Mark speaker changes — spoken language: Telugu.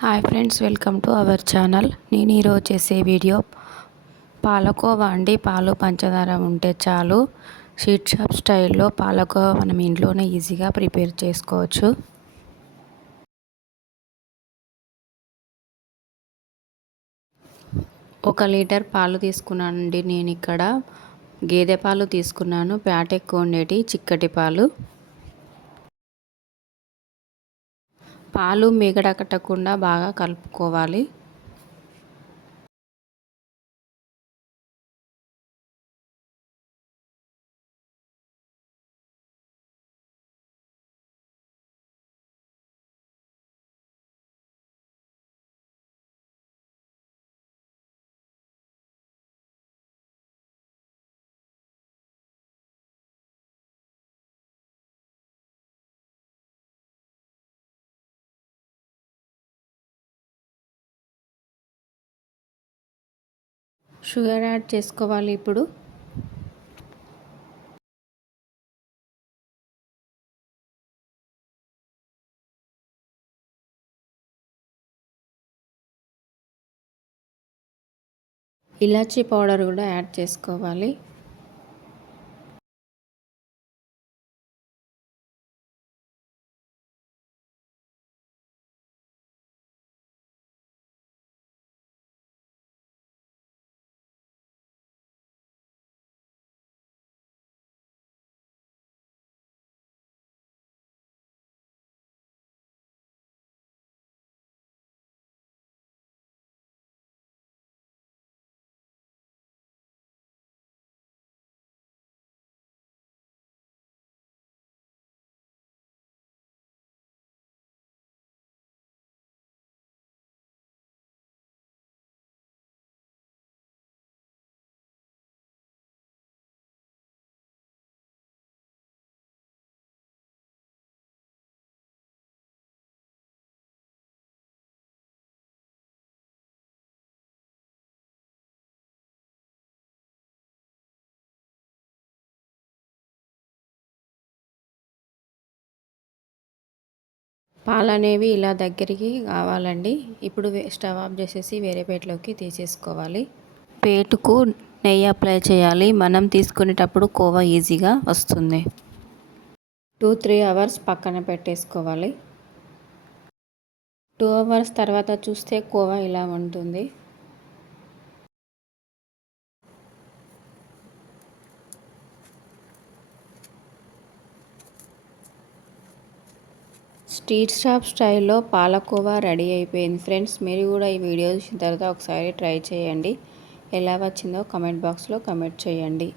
Speaker 1: Hi friends welcome to our channel. నేను ఈరోజు చేసే వీడియో పాలకోవా అండి. పాలు పంచదార ఉంటే చాలు. స్వీట్ షాప్ స్టైల్లో పాలకోవా మనం ఇంట్లోనే ఈజీగా ప్రిపేర్ చేసుకోవచ్చు. ఒక లీటర్ పాలు తీసుకున్నానండి నేను ఇక్కడ గేదె పాలు తీసుకున్నాను ప్యాట్ ఎక్కువ ఉండేటి చిక్కటి పాలు. పాలు మిగడకట్టకుండా బాగా కలుపుకోవాలి. షుగర్ యాడ్ చేసుకోవాలి ఇప్పుడు. ఇలాచీ పౌడర్ కూడా యాడ్ చేసుకోవాలి. పాలు అనేవి ఇలా దగ్గరికి కావాలండి. ఇప్పుడు స్టవ్ ఆఫ్ చేసేసి వేరే ప్లేట్లోకి తీసేసుకోవాలి. పేటుకు నెయ్యి అప్లై చేయాలి. మనం తీసుకునేటప్పుడు కోవా ఈజీగా వస్తుంది. టూ త్రీ అవర్స్ పక్కన పెట్టేసుకోవాలి. టూ అవర్స్ తర్వాత చూస్తే కోవా ఇలా ఉంటుంది. స్ట్రీట్ షాప్ స్టైల్లో పాలకోవా రెడీ అయిపోయింది. ఫ్రెండ్స్ మీరు కూడా ఈ వీడియో చూసిన తర్వాత ఒకసారి ట్రై చేయండి. ఎలా వచ్చిందో కమెంట్ బాక్స్లో కమెంట్ చేయండి.